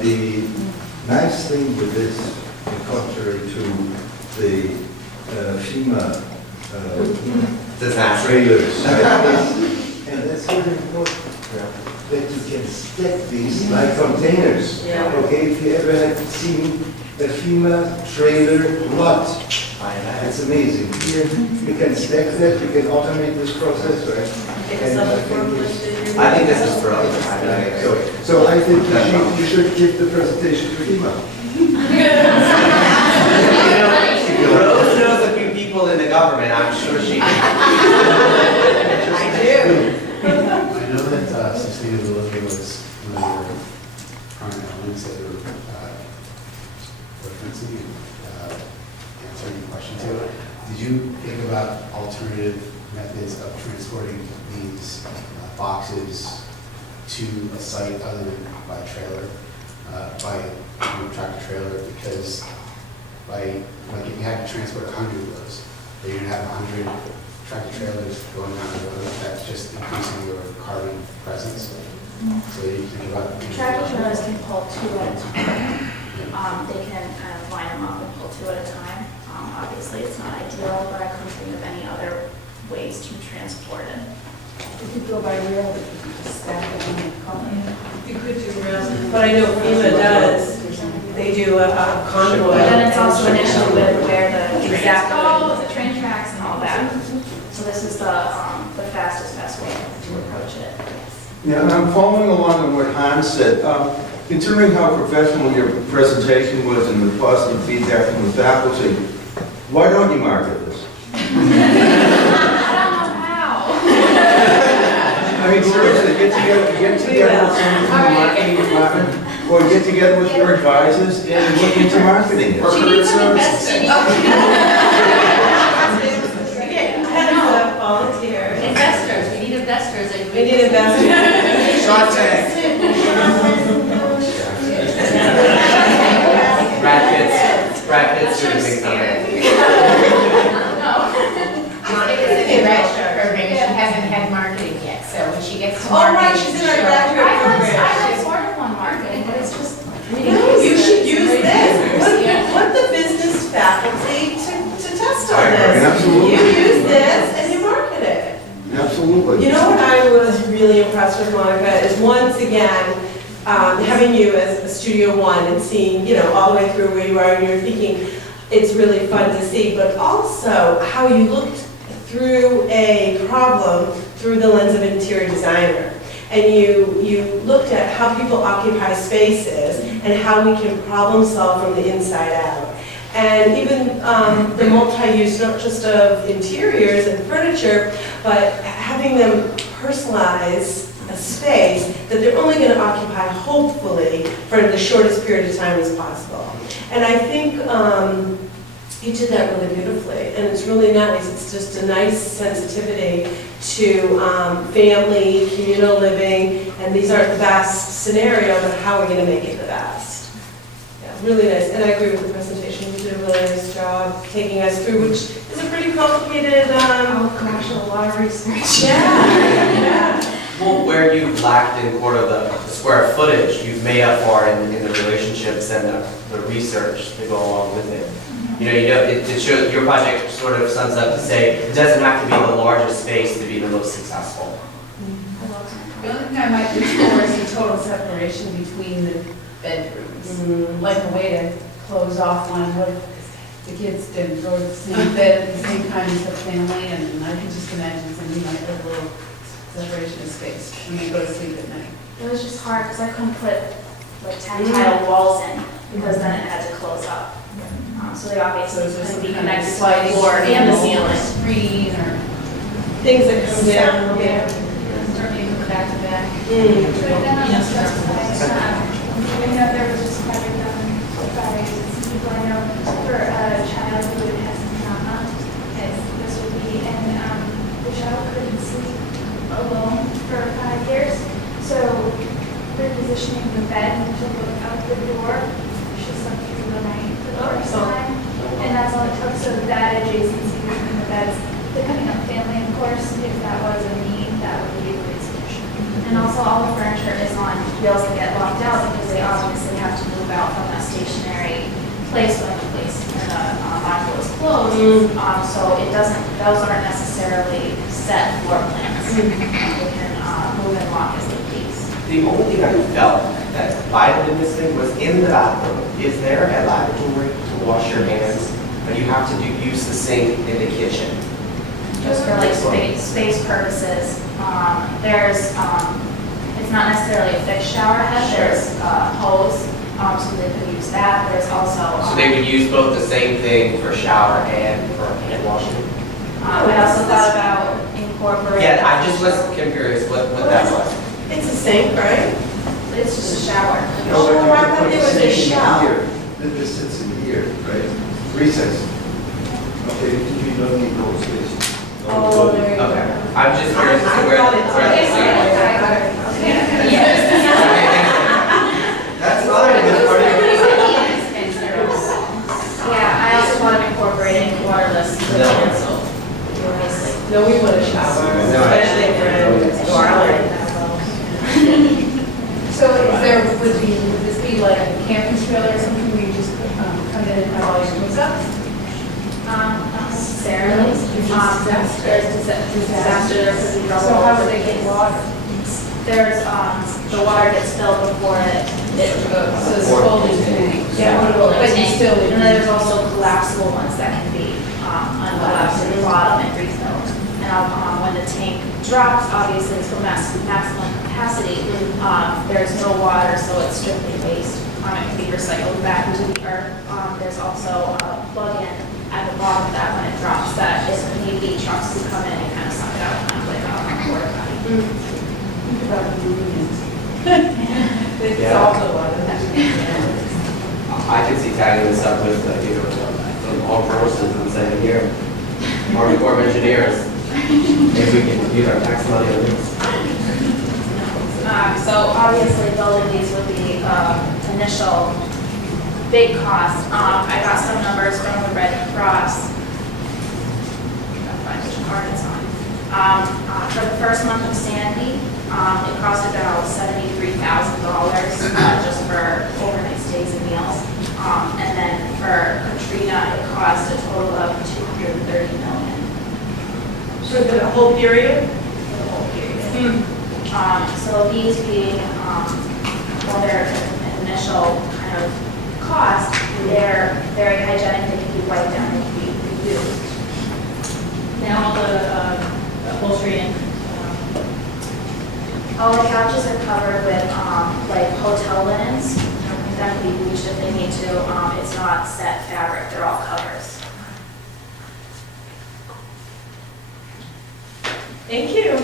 The nice thing with this, contrary to the FEMA disaster trailers, and that's very important, that you can stack these like containers. Yeah. Okay, if you ever have seen a FEMA trailer lot, it's amazing. You can stack that, you can automate this process, right? And I think this is brilliant. so I think you should give the presentation to FEMA. Rose knows a few people in the government, I'm sure she can. I do. I know that sustainability was one of your prime elements that you were referencing and answering your question to. Did you think about alternative methods of transporting these boxes to a site other than by trailer, by tractor trailer? Because like if you had to transport 100 of those, then you'd have 100 tractor trailers going down the road. That's just increasing your carbon presence. So you think about tractor trailers can pull 2 at a time. They can kind of line them up and pull 2 at a time. Obviously, it's not ideal, but I couldn't think of any other ways to transport it. You could go by rail, but you could just stack it on the car. You could do rails, but I know FEMA does. They do a convoy. But then it's also an issue with where the Exactly. the train tracks and all that. So this is the fastest, best way to approach it. Yeah, and I'm following along on what Hans said. Considering how professional your presentation was and the positive feedback from the faculty, why don't you market this? I don't know how. I mean, seriously, get together with someone from the marketing department, or get together with your advisors and look into marketing it. She needs some investors. Volunteers. Investors, we need investors. We need investors. Shark Tank. Brad Pitt's doing big time. Monica's in the graduate program, she hasn't had marketing yet, so when she gets to Oh, right, marketing. she's in our she'll- graduate I program. have sort of one marketing, but it's just reading. No, you should use this. Yeah. Put the business faculty to test on Right, this. absolutely. You use this and you market it. Absolutely. You know what I was really impressed with, Monica, is once again, having you as a Studio One and seeing, all the way through where you are and you're thinking, it's really fun to see, but also how you looked through a problem through the lens of an interior designer. And you looked at how people occupy spaces and how we can problem solve from the inside out. And even the multi-use, not just of interiors and furniture, but having them personalize a space that they're only going to occupy, hopefully, for the shortest period of time as possible. And I think you did that really beautifully, and it's really nice. It's just a nice sensitivity to family, communal living, and these aren't the best scenario, but how are we going to make it the best? Yeah, really nice, and I agree with the presentation. You did a really nice job taking us through, which is a pretty complicated. Oh gosh, a lot of research. Yeah. Well, where you've lacked in quarter the square footage, you've made up for in the relationships and the research that go along with it. It shows, your project sort of sums up to say, it doesn't have to be the largest space to be the most successful. The only thing I might look for is a total separation between the bedrooms. Like a way to close off one, what if the kids didn't go to the same bed, the same kind of family, and I can just imagine something like a little separation of space when they go to sleep at night. It was just hard because I couldn't put like tactile walls in because then it had to close up. So they obviously So it's just couldn't be some kind of connected to the sliding floor and the screen ceiling. Screen or. Things that come down. Or maybe back to back. But then on the plus side, I know there was just a project done by some people I know for a child who has some trauma, as this would be, and the child couldn't sleep alone for 5 years. So we're positioning the bed to look out the door. She slept through the night for the first time, and that's all it took. So that adjacency between the beds, depending on family, of course, if that was a need, that would be a great solution. And also all the furniture is on wheels that get locked out because they obviously have to place when the module is closed. So it doesn't, those aren't necessarily set floor plans. They can move and lock as they please. The only thing I felt that might have been missing was in the bathroom, is there a lavatory to wash your hands? But you have to use the sink in the kitchen. Just for like space purposes, there's, it's not necessarily a fixed shower head, there's a hose, so they could use that. There's also. So they would use both the same thing for shower and for hand washing? I also thought about incorporating. Yeah, I just was curious what that was. It's a sink, right? It's just a shower. No, but you I could thought put there the was a sink in shell. here. This sits in here, right? Recess. Okay, you don't need no space. Oh, there you go. Okay, I'm just curious as to where I thought it's where the sink was. That's fine, that's part of your. Yeah, I also thought of incorporating waterless No. utensil. No, we want a shower, No, I- especially for darling. So is there, would this be like a camping trailer or something where you just come in and have all your clothes up? Not necessarily. There's disaster. So how would they get water? There's, the water gets filled before it. So it's holding tank. Yeah, But you still. And then there's also collapsible ones that can be, uncollapsed at the bottom and refilled. And, when the tank drops, obviously it's for maximum capacity, there's no water, so it's strictly waste. It can be recycled back into the earth. There's also a plug-in at the bottom of that when it drops, that if need be, trucks can come in and kind of suck it out, kind of like a porta potty. It's Yeah. also water. I could see tagging this up with, some all persons and saying, here, Army Corps of Engineers, maybe we can use our tax money on this. So obviously building these would be initial big cost. I got some numbers from the Red Cross. I'll find which card it's on. For the first month of Sandy, it cost about $73,000 just for overnight stays and meals. And then for Katrina, it cost a total of $230 million For the whole period? for the whole period. So these being, well, they're an initial kind of cost, they're very hygienic, they can be wiped down, they can be reused. Now all the upholstery and, All the couches are covered with, like hotel linens, that can be bleached if they need to, it's not set fabric, they're all covers. Thank you.